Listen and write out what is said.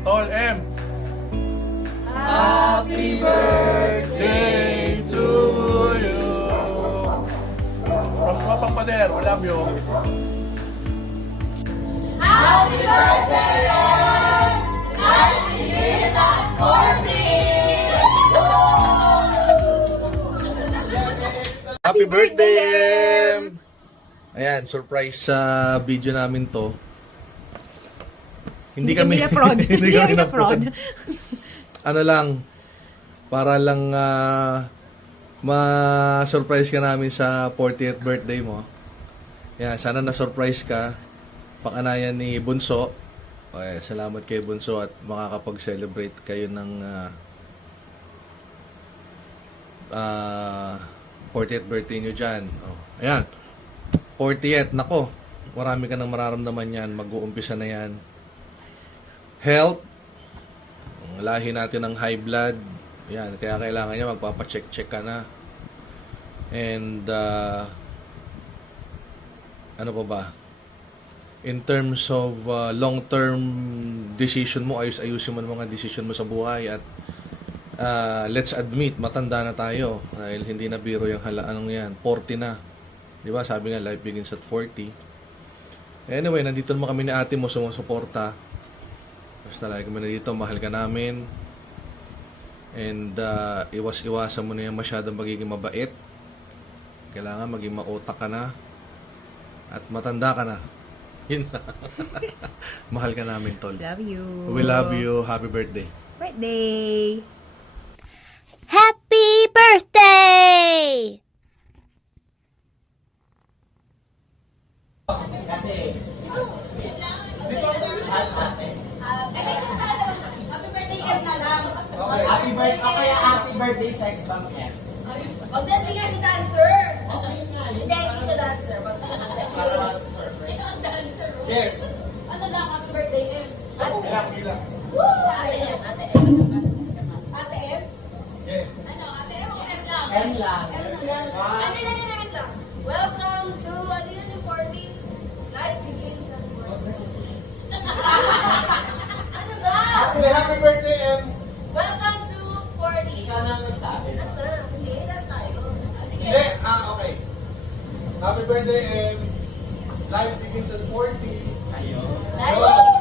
Tol M. Happy Birthday to you. From Tropang Pader, we love you. Happy birthday, Em! 90 years and 40! Happy birthday, Em! Ayan, surprise sa video namin to. Hindi kami na-fraud. hindi kami na-fraud. Ano lang, para lang ma-surprise ka namin sa 40th birthday mo. Yan, sana na-surprise ka. Pakanayan ni Bunso. Okay, salamat kay Bunso at makakapag-celebrate kayo ng 40th birthday nyo dyan. Oh, ayan, 40th, nako. Marami ka nang mararamdaman yan. Mag-uumpisa na yan. Health. Lahi natin ng high blood. Yan, kaya kailangan niya magpapacheck-check ka na. And ano pa ba? In terms of long-term decision mo, ayusin mo ng mga decision mo sa buhay at let's admit, matanda na tayo dahil hindi na biro yung anong yan, 40 na. Di ba? Sabi nga, life begins at 40. Anyway, nandito naman kami ni ate mo sumusuporta. Basta lagi kami na dito, mahal ka namin. And iwas-iwasan mo na yung masyadong magiging mabait. Kailangan maging mautak ka na. At matanda ka na. Yun na. Mahal ka namin, tol. Love you. We love you. Happy birthday. Birthday! Happy birthday! Happy birthday, sex bomb F. Huwag na hindi nga siya dancer. Hindi siya dancer. Ito ang dancer. Here. Ano lang, happy birthday, Em. Bilang. Ate Em, Ate Em. Ate Em? Here. Ano, Ate Em o Em lang? M lang. Ano na wait lang. Welcome to, ano yun yung 40? Life begins at 40. Ano ba? Happy birthday, M. Welcome to 40. Ikaw na ang nagsabi. Ano? Hindi, lahat tayo. Sige. Hindi, okay. Happy birthday, M. Life begins at 40. Ayun. Life